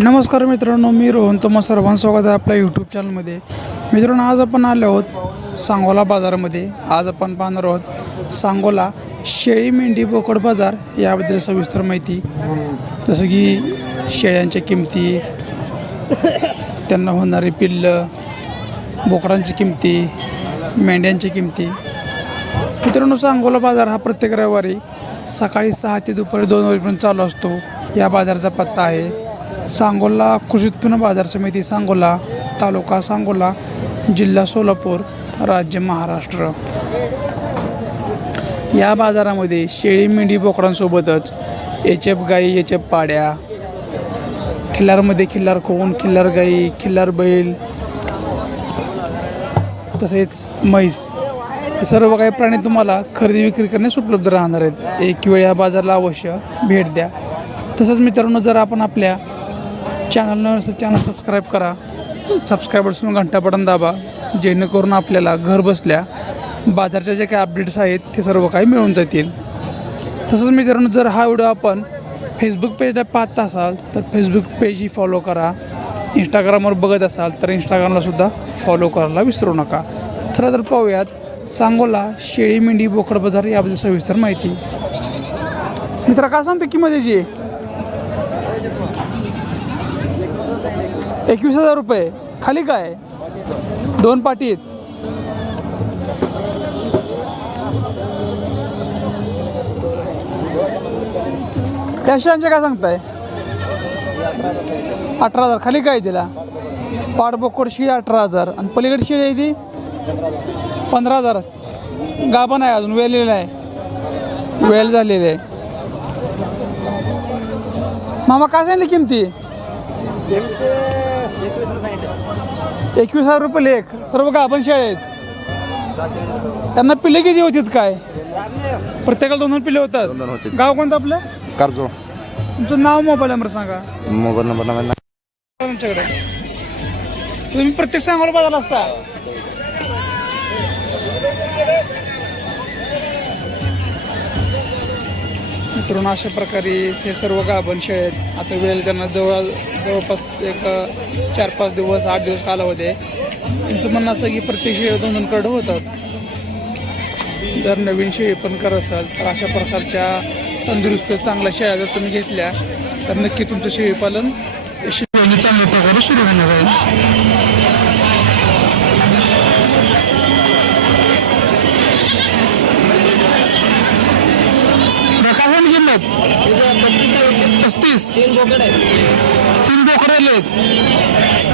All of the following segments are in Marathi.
नमस्कार मित्रांनो मी रोहन. तुम्हा सर्वांचं स्वागत आहे आपल्या यूट्यूब चॅनलमध्ये मित्रांनो आज आपण आलो आहोत सांगोला बाजारामध्ये. आज आपण पाहणार आहोत सांगोला शेळी मेंढी बोकड बाजार याबद्दल सविस्तर माहिती. जसं की शेळ्यांच्या किमती त्यांना होणारी पिल्लं बोकडांची किमती मेंढ्यांची किमती. मित्रांनो सांगोला बाजार हा प्रत्येक रविवारी सकाळी सहा ते दुपारी दोन वाजेपर्यंत चालू असतो. या बाजाराचा पत्ता आहे सांगोला कृषी उत्पन्न बाजार समिती सांगोला तालुका सांगोला जिल्हा सोलापूर राज्य महाराष्ट्र. या बाजारामध्ये शेळी मेंढी बोकडांसोबतच एच एफ गाई एच एफ पाड्या खिल्लारमध्ये खिल्लार कोण खिल्लार गाई खिल्लार बैल तसेच म्हैस. हे सर्व काही प्राणी तुम्हाला खरेदी विक्री करण्यास उपलब्ध राहणार आहेत. एक वेळ या बाजाराला अवश्य भेट द्या. तसंच मित्रांनो जर आपण आपल्या चॅनलनं चॅनल सबस्क्राईब करा. सबस्क्रायबर्सून घंटा बटन दाबा. जेणेकरून आपल्याला घर बसल्या बाजारच्या जे काही अपडेट्स आहेत ते सर्व काही मिळून जातील. तसंच मित्रांनो जर हा व्हिडिओ आपण फेसबुक पेजला पाहत असाल तर फेसबुक पेजही फॉलो करा. इंस्टाग्रामवर बघत असाल तर इंस्टाग्रामलासुद्धा फॉलो करायला विसरू नका. चला तर पाहूयात सांगोला शेळी मेंढी बोकड बाजार याबद्दल सविस्तर माहिती. मित्रा काय सांगतो किंमत याची? एकवीस हजार रुपये. खाली काय? दोन पाटीत. कॅशांचे त्या काय सांगताय? अठरा हजार. खाली काय तिला पाठबोकड शिळी अठरा हजार. आणि पलीकडे शिळी आहे ती पंधरा हजार. गाभण आहे अजून. वेलेलं आहे. वेल झालेली आहे. मामा काय सांगितली किमती? एकवीस हजार रुपये लेख. सर्व गाभण शेळे आहेत. त्यांना पिल्ले किती होतीत काय? प्रत्येकाला दोन दोन पिल्ले होतात. होतील. गाव कोणतं आपलं? कर्जो. तुमचं नाव मोबाईल नंबर सांगा. मोबाईल नंबर नव्याण्णव. तुमच्याकडे. तुम्ही प्रत्येक सांगोला बाजारला असता. मित्रांनो अशा प्रकारे हे सर्व गाभण शेळे आहेत. आता वेळ त्यांना जवळ जवळपास एक चार पाच दिवस आठ दिवस कालावधी आहे. त्यांचं म्हणणं असं की प्रत्येक शेळी दोन दोन कडं होतात. जर नवीन शेळी पण करत असाल तर अशा प्रकारच्या तंदुरुस्त चांगल्या शेळ्या जर तुम्ही घेतल्या तर नक्की तुमचं शेळीपालन शेळी चांगल्या प्रकारे सुरू होणार आहे. तीन बोकडे तीन बोकडे आलेत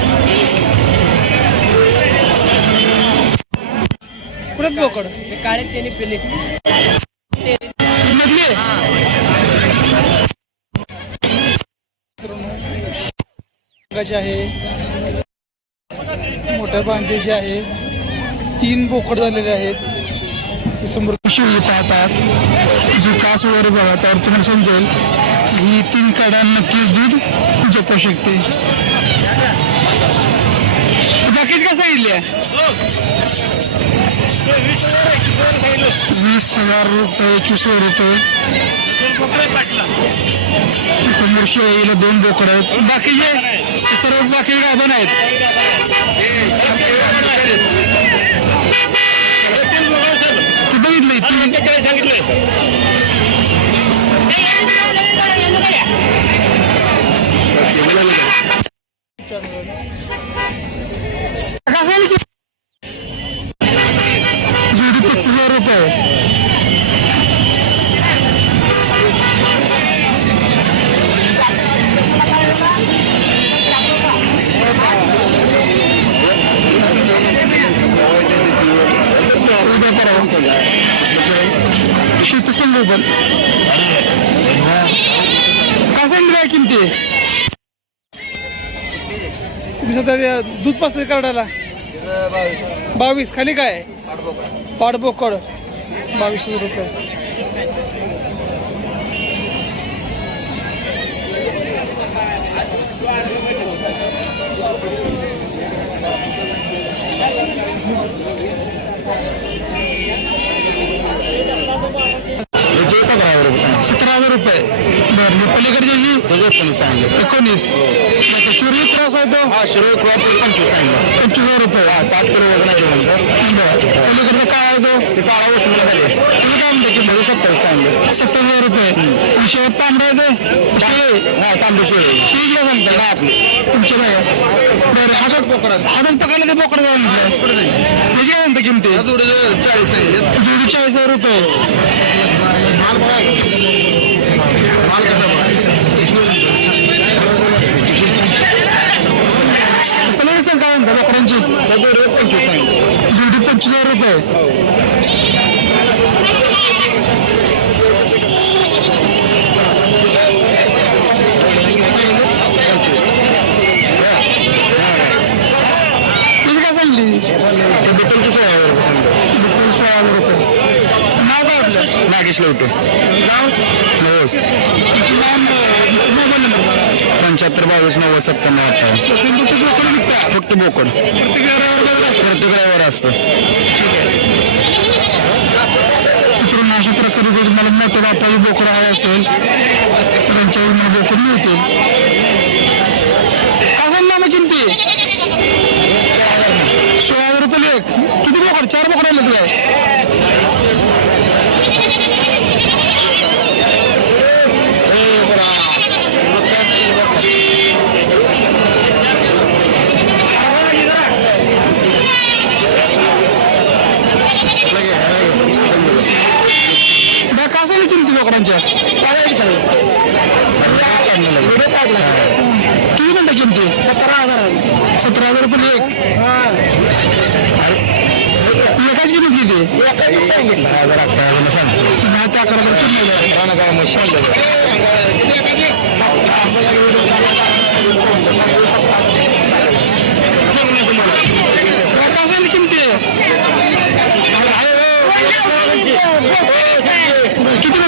कुठे बोकड काळे त्याने पिले मधली. आहे आहे. मोठ्या बांधेचे आहे. तीन बोकड झालेले आहेत. समोर शेळी पाहतात जी कास वगैरे बघा त्यावर तुम्हाला समजेल ही तीन काड्या नक्कीच दूध जपू शकते बाकीच काय सांगितले वीस हजार रुपये एकवीस रुपये समोर शेळीला दोन बोकड आहेत बाकीचे सर्व बाकी गाभण आहेत ते बघितलंय तीन काय सांगितलं शेतसंगोपन काय सांगितलं आहे किमती? तुम्ही सध्या दूध पासले करडायला? बावीस. खाली काय? पाडबोकड बावीस रुपये. पलीकडचे जी एकोणीस. शिरोई क्रॉस आहे तो. हा शिरोळ क्रॉस पंचवीस सांगितलं. पंचवीस हजार रुपये. हा सात किलो वजन आहे बरं. पलीकडचा काय आहे तो. ते काळा वस्तूला खाली. तुम्ही काय म्हणता की बघू सत्तावीस सांगितलं. सत्तर हजार रुपये. शेवट तांबडा आहे हा तांबे शिळे शिळीला सांगता. ना आपली. तुमच्या बघा बरं हातात बोकड हातात पकडलं ते बोकड जाऊन त्याची काय म्हणता किमती? चाळीस जोडी चाळीस हजार रुपये. माल बघा. माल कसा त्याला सांग काय म्हणता बोकडांची पंचवीस सांगितलं जोडी पंचवीस हजार रुपये तिथे काय सांगली हे बिटलची सोळा हजार सांगितलं बिलकुल सोळा हजार रुपये नाव काय आपलं? नागेश लवटे मोबाईल नंबर पंच्याहत्तर बावीस नव्वद सत्त्याण्णव अठ्ठावन्न प्रत्येक बोकड विकता फक्त बोकड प्रत्येक घरावर असतं. प्रत्येक ड्रायव्हर असतो. मित्रांनो अशा प्रकारे जर तुम्हाला मोठे बापाची बोकडं हवे असेल तर त्यांच्यावर मला बोकड मिळतील काय सांगला मग किमती सोळा हजार रुपये एक किती बोकड चार बोकड आले तुला बा काय सांगली किमती बोकडांच्या किती म्हणता किमती सतरा हजार सतरा हजार रुपये एक एकाच किंमत किती हजार अकरा सांगतो दहा ते अकरा हजार आहे. राणा काय मग किमती किती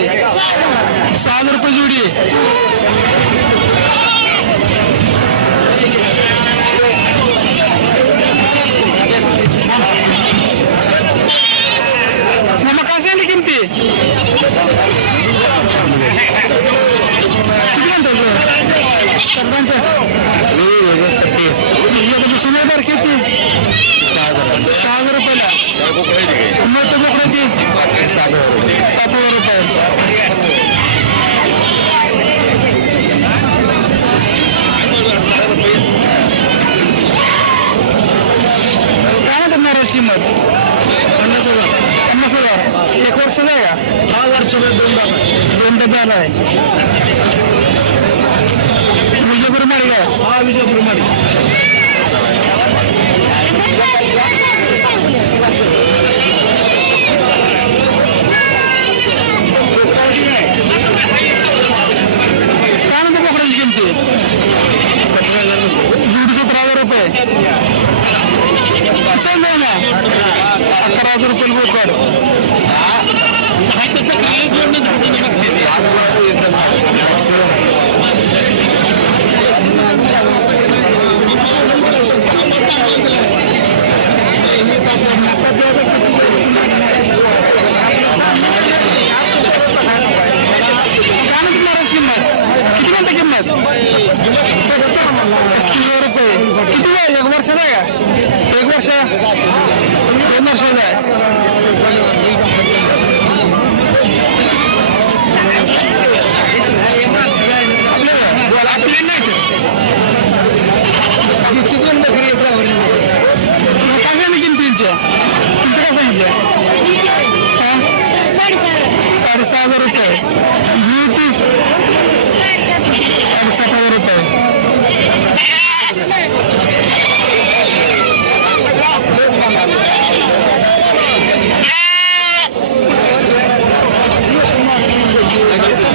बोकडाचं सहा हजार रुपये जोडी किती म्हणता वर्षाचा आहे का एक वर्ष दोन वर्षाचा आहे आपल्याला आपल्याला नाही ते. किती म्हणता खरी काय सांगितलं किमतींच्या किमती काय सांगितल्या हा? साडेसहा हजार रुपये beauty साडेसात हजार रुपये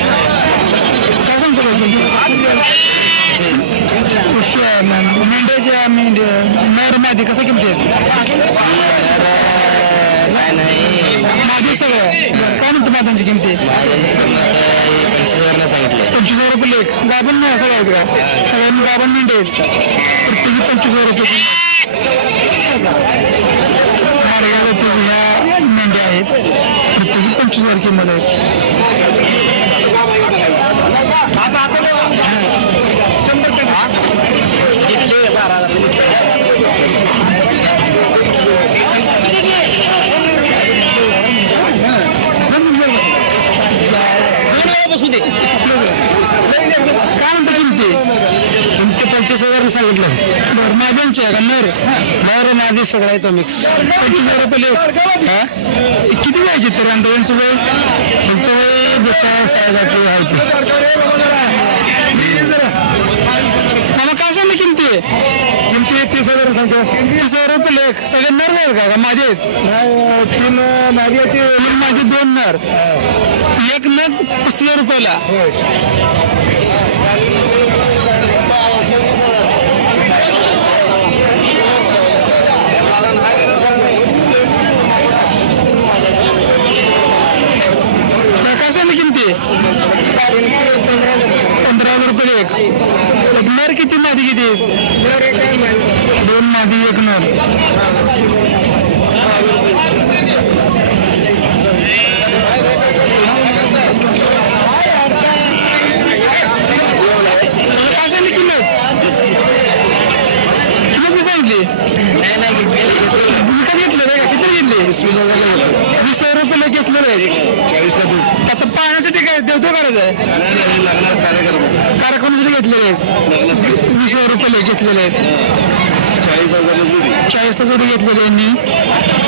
काय सांगतो मेंढ्याच्या मेंढ्या नर मादी कसं किमती बाबन नाही असं घ्यायचं का सगळ्यांनी बाबन मिनिटं आहेत तर तुम्ही पंचवीस हजार रुपये मार्गाला ह्या मेंढ्या आहेत. प्रत्येकी पंचवीस हजार किंमत आहे पंचवीस हजार सांगितलं. बरं माझ्यांचे आहे का नर बरं माझे सगळं आहे तो मिक्स पंचवीस हजार रुपये हा? किती व्हायचे तरी अंदाज यांचं वय? तुमचं वय जसं साहेब आपली आहे ती. मला काय सांगलं किमती किमती तीस हजार सांगतो. तीस हजार रुपये लेख. सगळे नर आहेत का माझे तीन मागे ती. माझे दोन नर. एक नग पस्तीस हजार रुपयाला बरं, काय सांगली किमती पंधरा हजार रुपये एक. एक नर किती मादी किती? दोन मादी एक नर विकत घेतलं नाही का? किती घेतली? वीस हजार रुपये घेतलेलं आहे चाळीसला दोन. आता पाहण्यासाठी काय देवतो करायचं आहे कार्यक्रम कार्यक्रमासाठी घेतलेले आहेत. वीस हजार रुपये घेतलेले आहेत. चाळीस हजार जोडी चाळीसला जोडी घेतलेली यांनी.